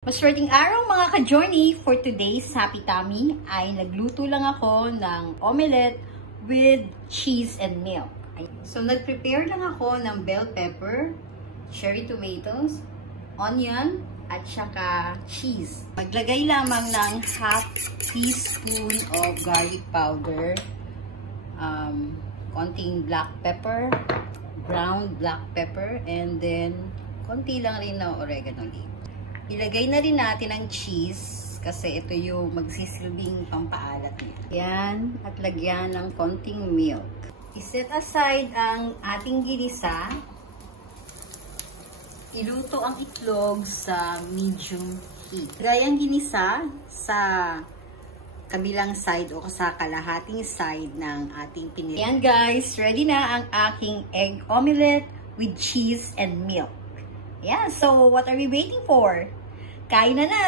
Maswerteng araw mga ka-journey. For today's Happy Tummy ay nagluto lang ako ng omelette with cheese and milk. So nag-prepare lang ako ng bell pepper, cherry tomatoes, onion, at saka cheese. Maglagay lamang ng half teaspoon of garlic powder, konting black pepper, ground black pepper, and then konti lang rin na oregano leaf. Ilagay na rin natin ang cheese kasi ito yung magsisilbing pampaalat nito. Yan, at lagyan ng konting milk. I-set aside ang ating ginisa. Iluto ang itlog sa medium heat. Ilagay ang ginisa sa kabilang side o sa kalahating side ng ating pinili. Yan guys, ready na ang aking egg omelette with cheese and milk. Yeah, so what are we waiting for? Kain na na!